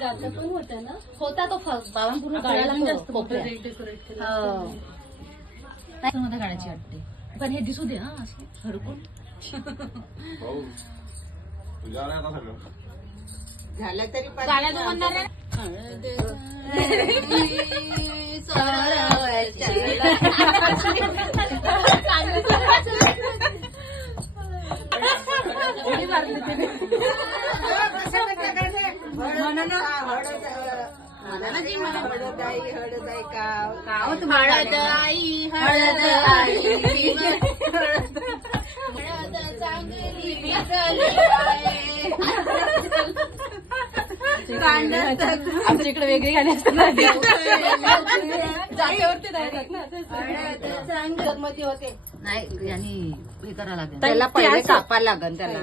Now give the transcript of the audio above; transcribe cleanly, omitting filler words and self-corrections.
जाता पण होता ना, होता तो बाबांपूर्ण गाळ्याला जास्त डेकोरेट मध्ये काढायची वाटते. पण हे दिसू दे हा असं हडकून. झालं तरी गाण्या तो म्हणणार आहे. हळदाई हळदाई काव हळद आई हळद आई हळद चांगली आमच्या इकडे वेगळी गाणी असतात जागेवरती चांगली होते नाही. यांनी हे करायला लागेल त्याला पहिले कापायला लागेल त्याला.